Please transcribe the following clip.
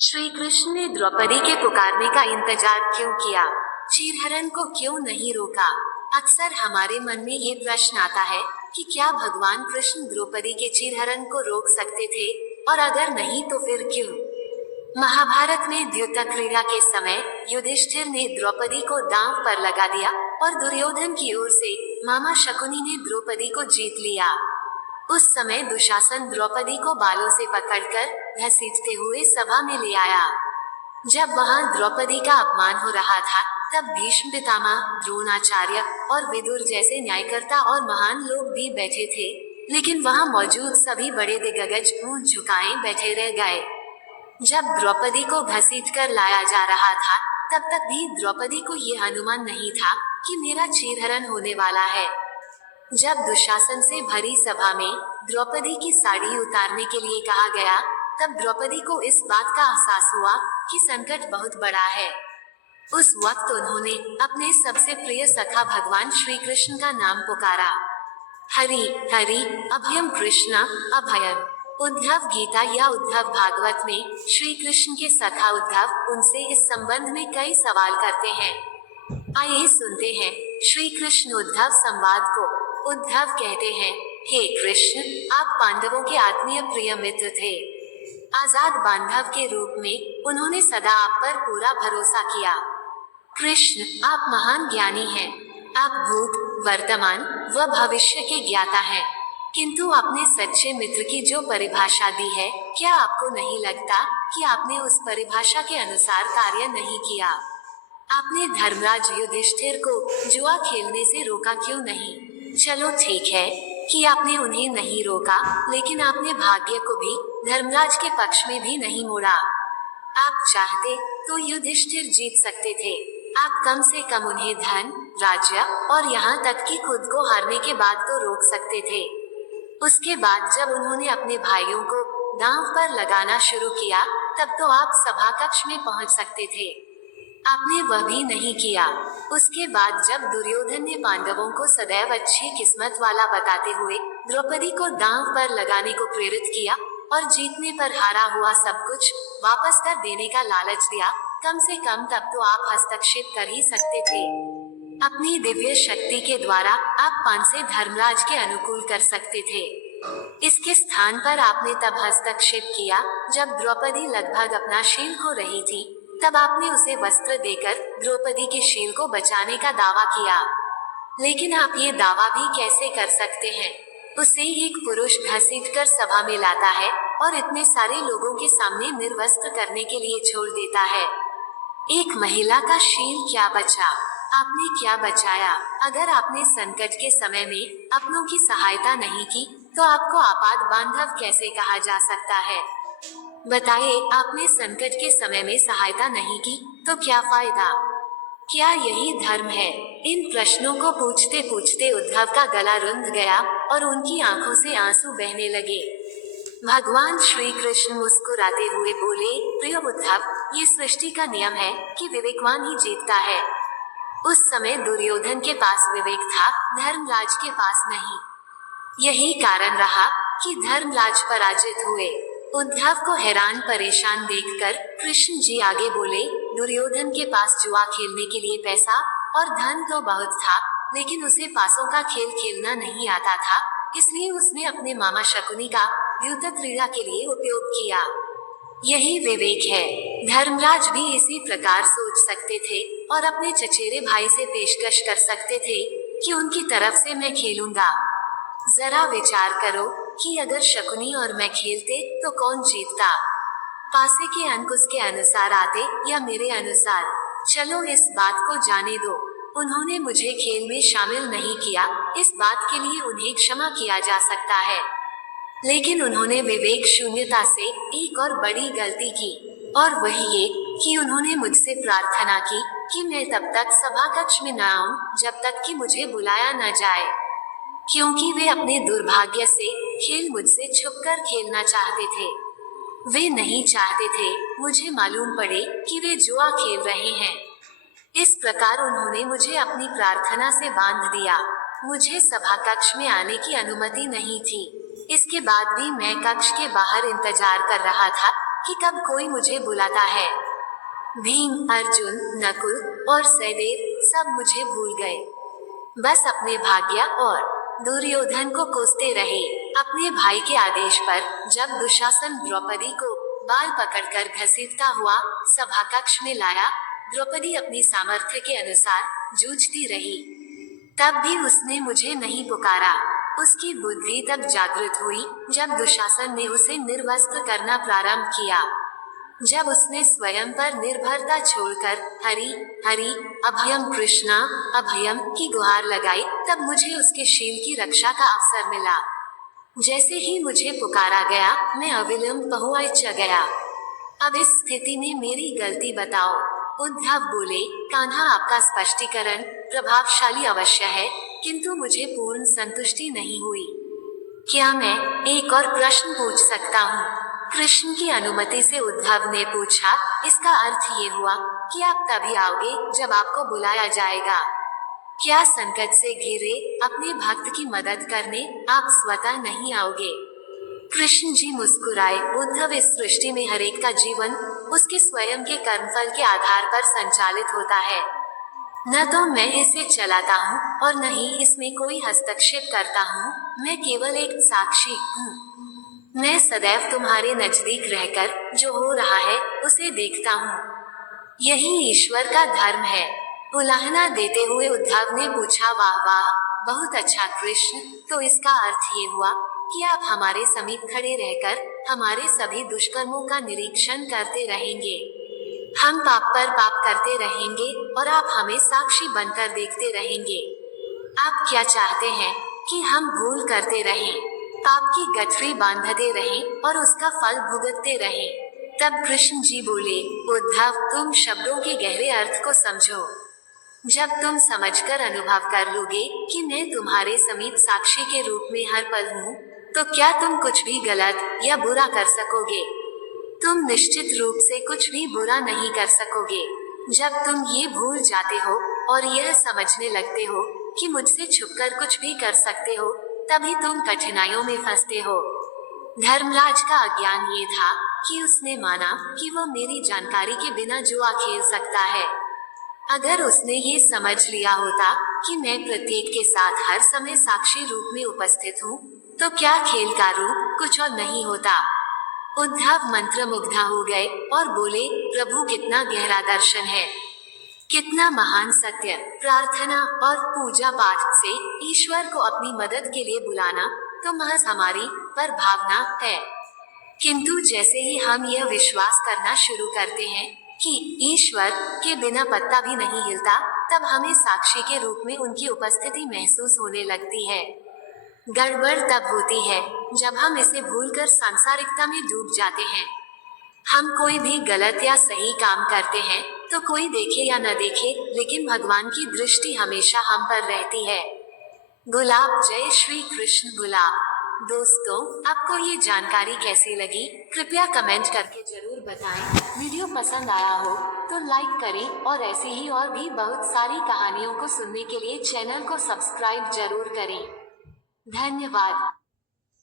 श्री कृष्ण ने द्रौपदी के पुकारने का इंतजार क्यों किया? चीरहरण को क्यों नहीं रोका? अक्सर हमारे मन में ये प्रश्न आता है कि क्या भगवान कृष्ण द्रौपदी के चीरहरण को रोक सकते थे, और अगर नहीं तो फिर क्यों? महाभारत में द्यूत क्रीड़ा के समय युधिष्ठिर ने द्रौपदी को दांव पर लगा दिया और दुर्योधन की ओर से मामा शकुनी ने द्रौपदी को जीत लिया। उस समय दुशासन द्रौपदी को बालों से पकड़कर घसीटते हुए सभा में ले आया। जब वहां द्रौपदी का अपमान हो रहा था, तब भीष्म पितामह, द्रोणाचार्य और विदुर जैसे न्यायकर्ता और महान लोग भी बैठे थे, लेकिन वहां मौजूद सभी बड़े दिग्गज मुंह झुकाए बैठे रह गए। जब द्रौपदी को घसीट कर लाया जा रहा था, तब तक भी द्रौपदी को ये अनुमान नहीं था कि मेरा चीरहरण होने वाला है। जब दुशासन से भरी सभा में द्रौपदी की साड़ी उतारने के लिए कहा गया, तब द्रौपदी को इस बात का एहसास हुआ कि संकट बहुत बड़ा है। उस वक्त उन्होंने अपने सबसे प्रिय सखा भगवान श्री कृष्ण का नाम पुकारा। हरि हरि अभयम कृष्ण अभयम। उद्धव गीता या उद्धव भागवत में श्री कृष्ण के सखा उद्धव उनसे इस संबंध में कई सवाल करते हैं। आइए सुनते हैं श्री कृष्ण उद्धव संवाद को। उद्धव कहते हैं, हे कृष्ण, आप पांडवों के आत्मीय प्रिय मित्र थे। आजाद बांधव के रूप में उन्होंने सदा आप पर पूरा भरोसा किया। कृष्ण, आप महान ज्ञानी हैं। आप भूत, वर्तमान व भविष्य के ज्ञाता हैं। किंतु आपने सच्चे मित्र की जो परिभाषा दी है, क्या आपको नहीं लगता कि आपने उस परिभाषा के अनुसार कार्य नहीं किया? आपने धर्मराज युधिष्ठिर को जुआ खेलने से रोका क्यों नहीं? चलो ठीक है कि आपने उन्हें नहीं रोका, लेकिन आपने भाग्य को भी धर्मराज के पक्ष में भी नहीं मोड़ा। आप चाहते तो युधिष्ठिर जीत सकते थे। आप कम से कम उन्हें धन, राज्य और यहाँ तक कि खुद को हारने के बाद तो रोक सकते थे। उसके बाद जब उन्होंने अपने भाइयों को दांव पर लगाना शुरू किया, तब तो आप सभा कक्ष में पहुंच सकते थे। आपने वह भी नहीं किया। उसके बाद जब दुर्योधन ने पांडवों को सदैव अच्छी किस्मत वाला बताते हुए द्रौपदी को दांव पर लगाने को प्रेरित किया और जीतने पर हारा हुआ सब कुछ वापस कर देने का लालच दिया, कम से कम तब तो आप हस्तक्षेप कर ही सकते थे। अपनी दिव्य शक्ति के द्वारा आप पांसे धर्मराज के अनुकूल कर सकते थे। इसके स्थान पर आपने तब हस्तक्षेप किया जब द्रौपदी लगभग अपना शील खो रही थी। तब आपने उसे वस्त्र देकर द्रौपदी के शील को बचाने का दावा किया। लेकिन आप ये दावा भी कैसे कर सकते हैं? उसे एक पुरुष घसीटकर सभा में लाता है और इतने सारे लोगों के सामने निर्वस्त्र करने के लिए छोड़ देता है। एक महिला का शील क्या बचा? आपने क्या बचाया? अगर आपने संकट के समय में अपनों की सहायता नहीं की, तो आपको आपात बांधव कैसे कहा जा सकता है? बताइए, आपने संकट के समय में सहायता नहीं की तो क्या फायदा? क्या यही धर्म है? इन प्रश्नों को पूछते पूछते उद्धव का गला रुंध गया और उनकी आंखों से आंसू बहने लगे। भगवान श्री कृष्ण मुस्कुराते हुए बोले, प्रिय उद्धव, ये सृष्टि का नियम है कि विवेकवान ही जीतता है। उस समय दुर्योधन के पास विवेक था, धर्मराज के पास नहीं। यही कारण रहा कि धर्मराज पराजित हुए। उद्धव को हैरान परेशान देखकर कृष्ण जी आगे बोले, दुर्योधन के पास जुआ खेलने के लिए पैसा और धन तो बहुत था, लेकिन उसे पासों का खेल खेलना नहीं आता था, इसलिए उसने अपने मामा शकुनी का द्यूत क्रीड़ा के लिए उपयोग किया। यही विवेक है। धर्मराज भी इसी प्रकार सोच सकते थे और अपने चचेरे भाई से पेशकश कर सकते थे कि उनकी तरफ से मैं खेलूंगा। जरा विचार करो कि अगर शकुनी और मैं खेलते तो कौन जीतता? पासे के अंक उसके अनुसार आते या मेरे अनुसार? चलो इस बात को जाने दो। उन्होंने मुझे खेल में शामिल नहीं किया, इस बात के लिए उन्हें क्षमा किया जा सकता है। लेकिन उन्होंने विवेक शून्यता से एक और बड़ी गलती की, और वही ये कि उन्होंने मुझसे प्रार्थना की कि मैं तब तक सभा कक्ष में न आऊं जब तक कि मुझे बुलाया न जाए, क्योंकि वे अपने दुर्भाग्य से खेल मुझसे छुपकर खेलना चाहते थे। वे नहीं चाहते थे मुझे मालूम पड़े कि वे जुआ खेल रहे हैं। इस प्रकार उन्होंने मुझे अपनी प्रार्थना से बांध दिया। मुझे सभा कक्ष में आने की अनुमति नहीं थी। इसके बाद भी मैं कक्ष के बाहर इंतजार कर रहा था कि कब कोई मुझे बुलाता है। भीम, अर्जुन, नकुल और सहदेव सब मुझे भूल गए। बस अपने भाग्य और दुर्योधन को कोसते रहे। अपने भाई के आदेश पर जब दुशासन द्रौपदी को बाल पकड़कर घसीटता हुआ सभा कक्ष में लाया, द्रौपदी अपनी सामर्थ्य के अनुसार जूझती रही। तब भी उसने मुझे नहीं पुकारा। उसकी बुद्धि तब जागृत हुई जब दुशासन ने उसे निर्वस्त्र करना प्रारंभ किया। जब उसने स्वयं पर निर्भरता छोड़कर हरि हरि अभयम कृष्णा अभयम की गुहार लगाई, तब मुझे उसके शील की रक्षा का अवसर मिला। जैसे ही मुझे पुकारा गया, मैं अविलंब पहुंच गया। अब इस स्थिति में मेरी गलती बताओ। उद्धव बोले, कान्हा, आपका स्पष्टीकरण प्रभावशाली अवश्य है, किंतु मुझे पूर्ण संतुष्टि नहीं हुई। क्या मैं एक और प्रश्न पूछ सकता हूँ? कृष्ण की अनुमति से उद्धव ने पूछा। इसका अर्थ ये हुआ कि आप तभी आओगे जब आपको बुलाया जाएगा। क्या संकट से घिरे अपने भक्त की मदद करने आप स्वतः नहीं आओगे? कृष्ण जी मुस्कुराए। उद्धव, इस सृष्टि में हर एक का जीवन उसके स्वयं के कर्मफल के आधार पर संचालित होता है। न तो मैं इसे चलाता हूँ और न ही इसमें कोई हस्तक्षेप करता हूँ। मैं केवल एक साक्षी हूँ। मैं सदैव तुम्हारे नजदीक रहकर जो हो रहा है उसे देखता हूँ। यही ईश्वर का धर्म है। उलाहना देते हुए उद्धव ने पूछा, वाह वाह, बहुत अच्छा कृष्ण, तो इसका अर्थ ये हुआ कि आप हमारे समीप खड़े रहकर हमारे सभी दुष्कर्मों का निरीक्षण करते रहेंगे। हम पाप पर पाप करते रहेंगे और आप हमें साक्षी बनकर देखते रहेंगे। आप क्या चाहते हैं कि हम भूल करते रहें, पाप की गठरी बांधते रहें और उसका फल भुगतते रहें? तब कृष्ण जी बोले, उद्धव, तुम शब्दों के गहरे अर्थ को समझो। जब तुम समझकर अनुभव कर लोगे कि मैं तुम्हारे समीप साक्षी के रूप में हर पल हूँ, तो क्या तुम कुछ भी गलत या बुरा कर सकोगे? तुम निश्चित रूप से कुछ भी बुरा नहीं कर सकोगे। जब तुम ये भूल जाते हो और यह समझने लगते हो कि मुझसे छुपकर कुछ भी कर सकते हो, तभी तुम कठिनाइयों में फंसते हो। धर्मराज का अज्ञान ये था कि उसने माना कि वह मेरी जानकारी के बिना जुआ खेल सकता है। अगर उसने ये समझ लिया होता कि मैं प्रत्येक के साथ हर समय साक्षी रूप में उपस्थित हूँ, तो क्या खेल का रूप कुछ और नहीं होता। उद्धव मंत्रमुग्ध हो गए और बोले, प्रभु, कितना गहरा दर्शन है, कितना महान सत्य। प्रार्थना और पूजा पाठ से ईश्वर को अपनी मदद के लिए बुलाना तो महज हमारी पर भावना है, किंतु जैसे ही हम यह विश्वास करना शुरू करते हैं कि ईश्वर के बिना पत्ता भी नहीं हिलता, तब हमें साक्षी के रूप में उनकी उपस्थिति महसूस होने लगती है। गड़बड़ तब होती है जब हम इसे भूलकर सांसारिकता में डूब जाते हैं। हम कोई भी गलत या सही काम करते हैं तो कोई देखे या न देखे, लेकिन भगवान की दृष्टि हमेशा हम पर रहती है। गुलाब, जय श्री कृष्ण। गुलाब। दोस्तों, आपको ये जानकारी कैसी लगी? कृपया कमेंट करके जरूर बताएं। वीडियो पसंद आया हो तो लाइक करें और ऐसी ही और भी बहुत सारी कहानियों को सुनने के लिए चैनल को सब्सक्राइब जरूर करें। धन्यवाद।